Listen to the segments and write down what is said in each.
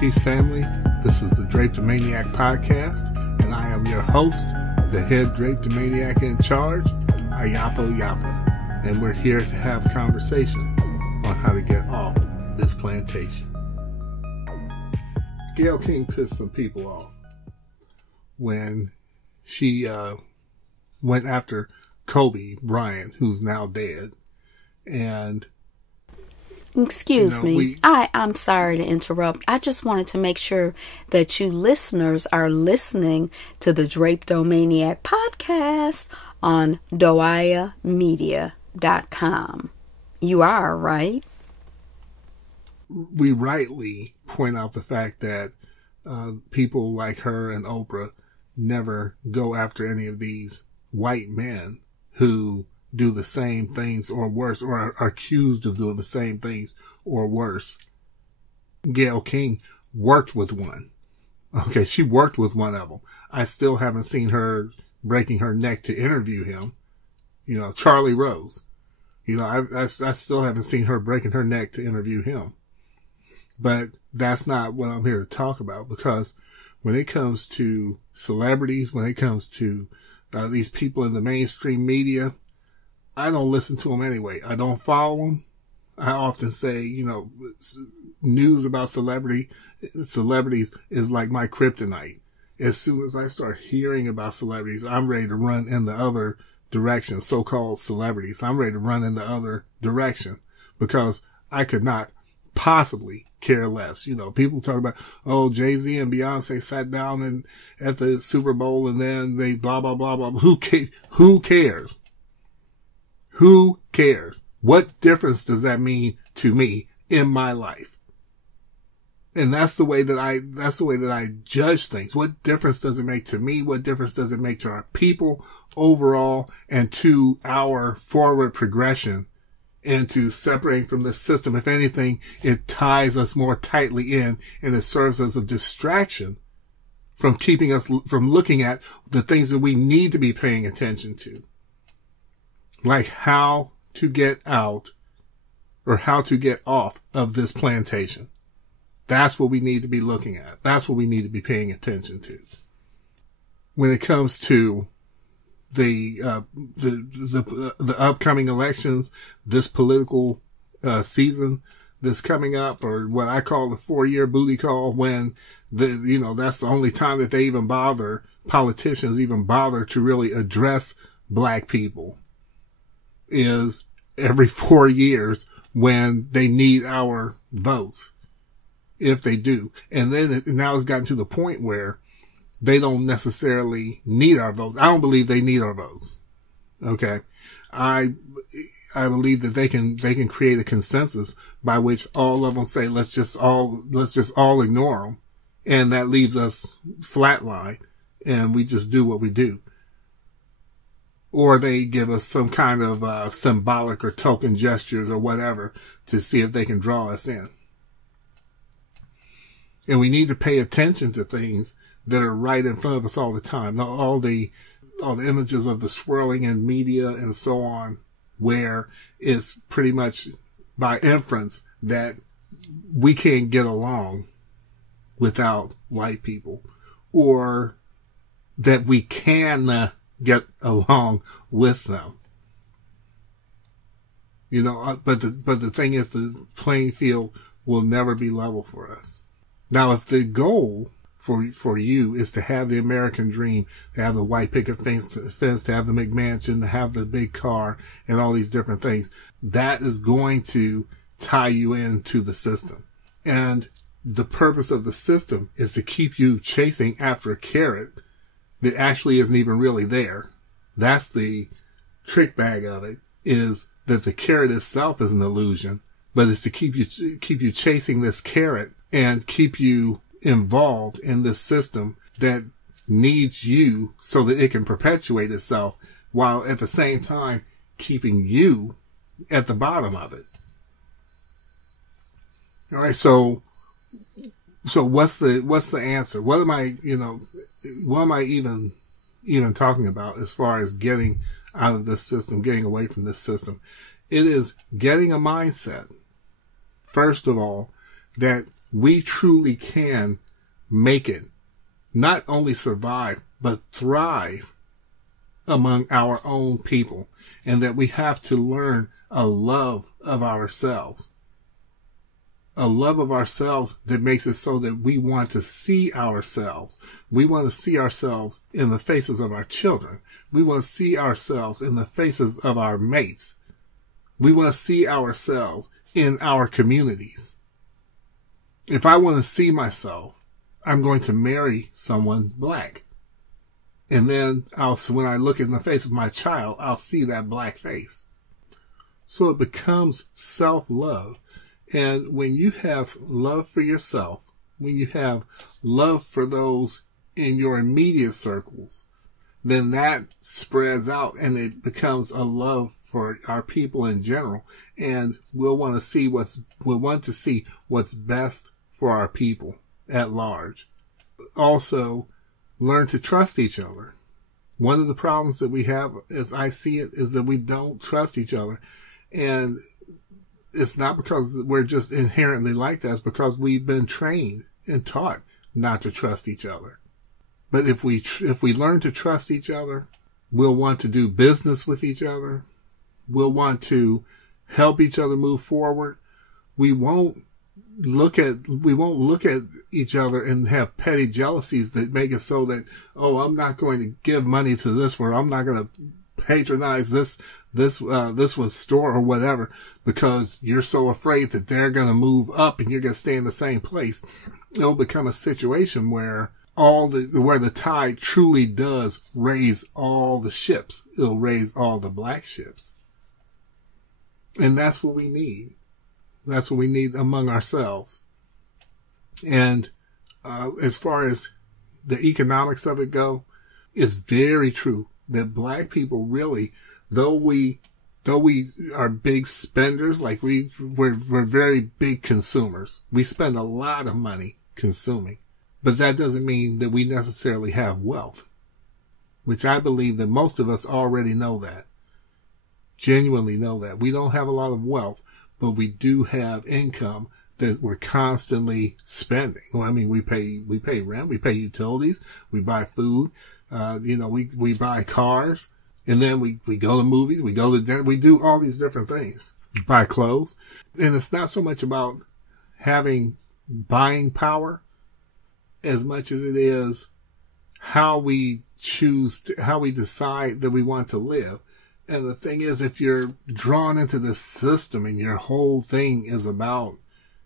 Peace family. This is the Drapetomaniac podcast, and I am your host, the head Drapetomaniac in charge, Ayapo Yapa, and we're here to have conversations on how to get off this plantation. Gayle King pissed some people off when she went after Kobe Bryant, who's now dead, and Excuse me. I'm sorry to interrupt. I just wanted to make sure that you listeners are listening to the Drapetomaniac podcast on doayamedia.com. You are, right? We rightly point out the fact that people like her and Oprah never go after any of these white men who do the same things or worse, or are accused of doing the same things or worse. Gayle King worked with one. Okay, she worked with one of them. I still haven't seen her breaking her neck to interview him. You know, Charlie Rose. You know, I still haven't seen her breaking her neck to interview him. But that's not what I'm here to talk about, because when it comes to celebrities, when it comes to these people in the mainstream media, I don't listen to them anyway. I don't follow them. I often say, you know, news about celebrities is like my kryptonite. As soon as I start hearing about celebrities, I'm ready to run in the other direction, so-called celebrities. I'm ready to run in the other direction because I could not possibly care less. You know, people talk about, oh, Jay-Z and Beyonce sat down at the Super Bowl and then they blah, blah, blah, blah. Who cares? Who cares? What difference does that mean to me in my life? And that's the way that I judge things. What difference does it make to me? What difference does it make to our people overall and to our forward progression and to separating from this system? If anything, it ties us more tightly in, and it serves as a distraction from keeping us from looking at the things that we need to be paying attention to. Like how to get out or how to get off of this plantation. That's what we need to be looking at. That's what we need to be paying attention to. When it comes to the upcoming elections, this political season that's coming up, or what I call the 4-year booty call, when that's the only time that they politicians even bother to really address black people, is every 4 years when they need our votes, if they do. And then now it's gotten to the point where they don't necessarily need our votes. I don't believe they need our votes. Okay. I believe that they can create a consensus by which all of them say, let's just all ignore them. And that leaves us flatline and we just do what we do. Or they give us some kind of symbolic or token gestures or whatever to see if they can draw us in. And we need to pay attention to things that are right in front of us all the time. Not all the images of the swirling in media and so on, where it's pretty much by inference that we can't get along without white people, or that we can get along with them. You know, but the thing is, the playing field will never be level for us. Now, if the goal for you is to have the American dream, to have the white picket fence, to have the McMansion, to have the big car and all these different things, that is going to tie you into the system. And the purpose of the system is to keep you chasing after a carrot that actually isn't even really there. That's the trick bag of it, is that the carrot itself is an illusion, but it's to keep you chasing this carrot and keep you involved in this system that needs you so that it can perpetuate itself, while at the same time keeping you at the bottom of it. All right. So what's the answer? What am I even talking about as far as getting out of this system, getting away from this system? It is getting a mindset, first of all, that we truly can make it, not only survive, but thrive among our own people, and that we have to learn a love of ourselves. A love of ourselves that makes it so that we want to see ourselves. We want to see ourselves in the faces of our children. We want to see ourselves in the faces of our mates. We want to see ourselves in our communities. If I want to see myself, I'm going to marry someone black. And then when I look in the face of my child, I'll see that black face. So it becomes self-love. And when you have love for yourself, when you have love for those in your immediate circles, then that spreads out and it becomes a love for our people in general. And we'll want to see what's best for our people at large. Also, learn to trust each other. One of the problems that we have, as I see it, is that we don't trust each other. And it's not because we're just inherently like that. It's because we've been trained and taught not to trust each other. But if we learn to trust each other, we'll want to do business with each other. We'll want to help each other move forward. We won't look at each other and have petty jealousies that make it so that, oh, I'm not going to give money to this one. I'm not going to patronize this one's store or whatever because you're so afraid that they're going to move up and you're going to stay in the same place. It'll become a situation where the tide truly does raise all the ships. It'll raise all the black ships. And that's what we need. That's what we need among ourselves. And as far as the economics of it go, it's very true that black people really, though we are big spenders, like we're very big consumers. We spend a lot of money consuming, but that doesn't mean that we necessarily have wealth, which I believe that most of us already know that, genuinely know that. We don't have a lot of wealth, but we do have income that we're constantly spending. Well, I mean, we pay rent, we pay utilities, we buy food, we buy cars, and then we go to movies, we go to dinner, we do all these different things, buy clothes. And it's not so much about having buying power as much as it is how we decide that we want to live. And the thing is, if you're drawn into this system and your whole thing is about,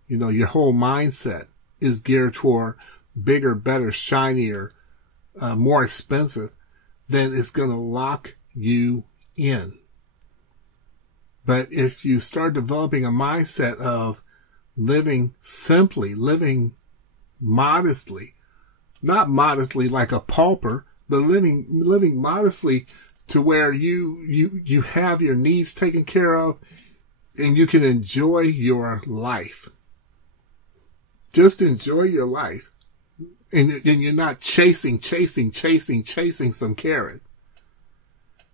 your whole mindset is geared toward bigger, better, shinier, more expensive, then it's going to lock you in. But if you start developing a mindset of living simply, living modestly, not modestly like a pauper, but living modestly to where you have your needs taken care of and you can enjoy your life. Just enjoy your life. And you're not chasing some carrot.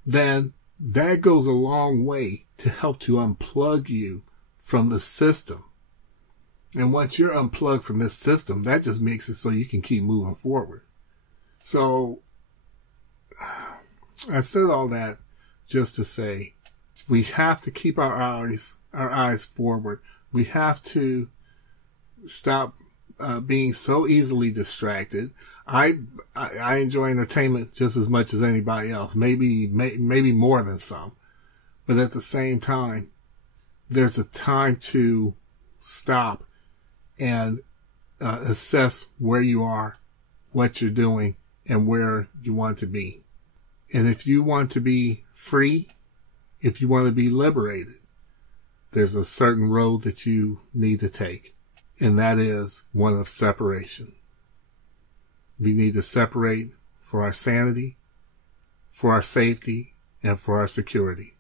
Then that goes a long way to help to unplug you from the system. And once you're unplugged from this system, that just makes it so you can keep moving forward. So I said all that just to say we have to keep our eyes forward. We have to stop being so easily distracted. I enjoy entertainment just as much as anybody else, maybe more than some. But at the same time, there's a time to stop and assess where you are, what you're doing, and where you want to be. And if you want to be free, if you want to be liberated, there's a certain road that you need to take. And that is one of separation. We need to separate for our sanity, for our safety, and for our security.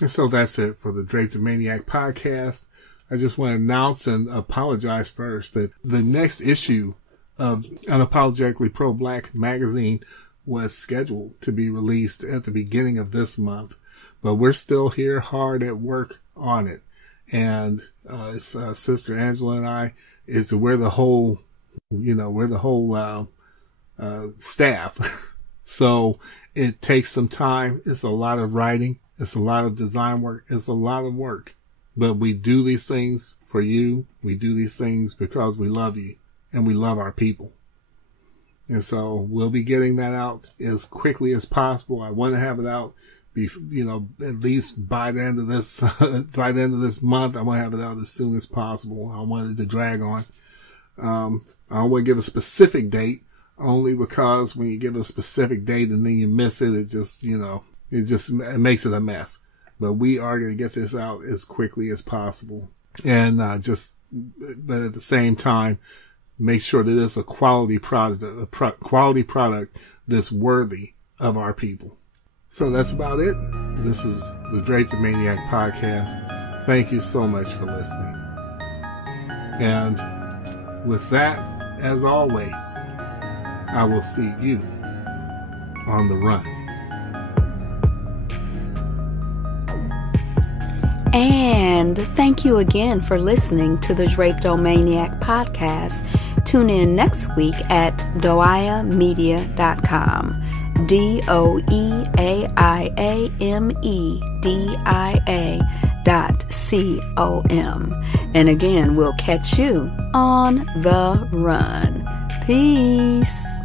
And so that's it for the Draped Maniac podcast. I just want to announce and apologize first that the next issue of Unapologetically Pro-Black magazine was scheduled to be released at the beginning of this month, but we're still here hard at work on it. And it's Sister Angela and I. We're the whole staff. So it takes some time. It's a lot of writing. It's a lot of design work. It's a lot of work. But we do these things for you. We do these things because we love you and we love our people. And so we'll be getting that out as quickly as possible. I want to have it out, at least by the end of this, month. I want to have it out as soon as possible. I don't want it to drag on. I don't want to give a specific date, only because when you give a specific date and then you miss it, it makes it a mess. But we are going to get this out as quickly as possible. And, but at the same time, make sure that it's a quality product that's worthy of our people. So that's about it. This is the Drapetomaniac Podcast. Thank you so much for listening. And with that, as always, I will see you on the run. And thank you again for listening to the Drapetomaniac Podcast. Tune in next week at doiamedia.com. DOIAMEDIA.com. And again, we'll catch you on the run. Peace.